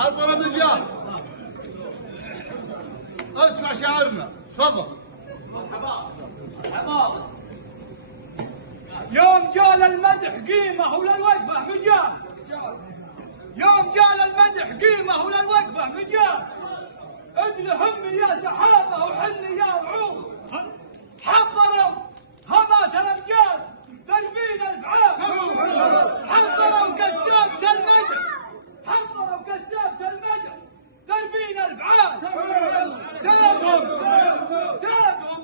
عطنا مجال. اسمع شعرنا، تفضل. يوم جال المدح قيمه وللوقفه مجال. يوم جال المدح قيمه وللوقفه مجال. ادل همي يا سحابه وحني يا وعوض. حضروا همات الامجاد تربين الفعال. حضروا كسابة المدح. حضروا كسابة المدح تربين الفعال. سابهم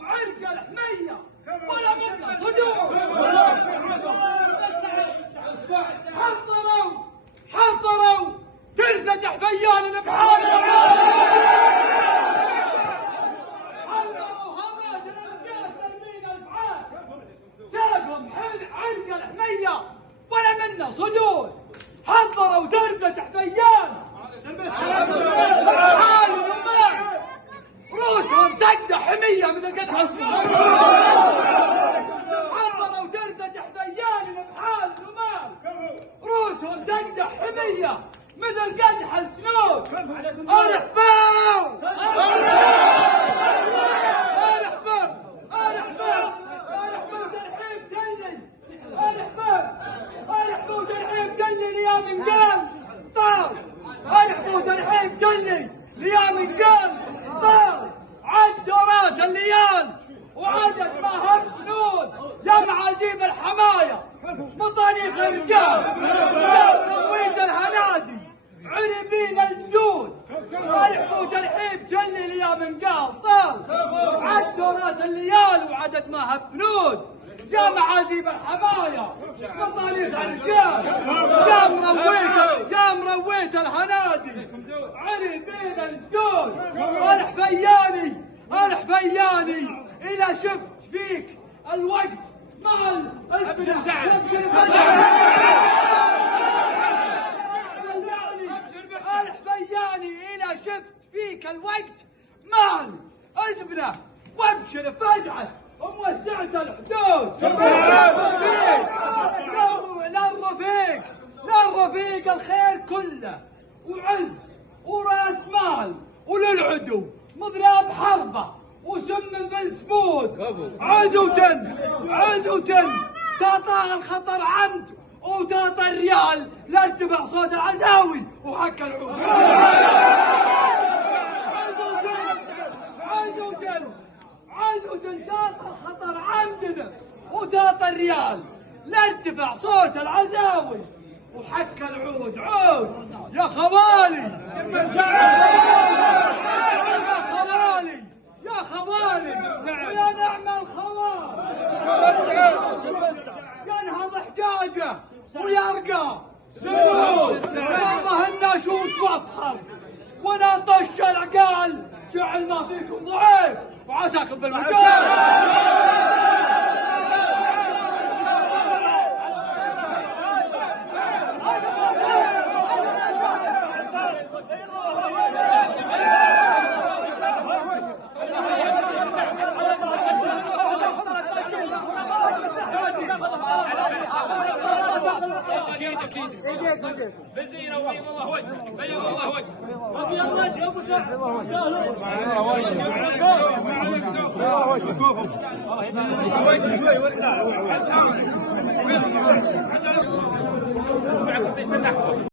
عرق الحميه ولا منا صدور. حضروا ترفتح فيان بحال. حضروا همات الامجاد تربين الفعال. سابهم عرق الحميه ولا منا صدور. حضروا ترفتح فيان بحال وماء. روسهم تقدح حميه مثل قدح الصغار. حضروا ترفتح فيان بحال وماء. روسهم تقدح حميه مثل قدح السنود. الحباب ترحيب تلي. الحباب ترحيب تلي ليا من قال طار. الحباب ترحيب تلي ليا من قال طار. عد دورات الليال وعدد ما هم بنود. يا معازيم الحمايه مطانيخ الرجال. يا مرويد الهنادي عربين الجدود. الحباب ترحيب تلي ليا من قال طار. عد دورات الليال وعدد ما هم بنود. يا معازيم الحمايه مطانيخ الرجال. يا مرويت الهنادي عربين الجدود. الحفياني اذا شفت فيك الوقت مع الحفياني اذا شفت فيك الوقت مع الازبنه وابشر فزعت وموسعة الحدود. للرفيق الخير كله وعز وراس مال. وللعدو مضرب حربه وسم في السمود. عزوة تعطى الخطر عمد وتعطى الريال. لارتفع صوت العزاوي وحك العود. عزوة تعطى الخطر عمدنا وتعطى الريال. لارتفع صوت العزاوي وحك العود. عود يا خوالي يا نعم الخوال. ينهض حجاجه ويرقى سنود. والله الناشوش وافخر وانا طش العقال. جعل ما فيكم ضعيف وعساكم بالمجال. اكيد بزينه وبيض الله وجهك. بيض الله وجهك. ابيض وجه ابو سعد. اسمع قصيده النحو.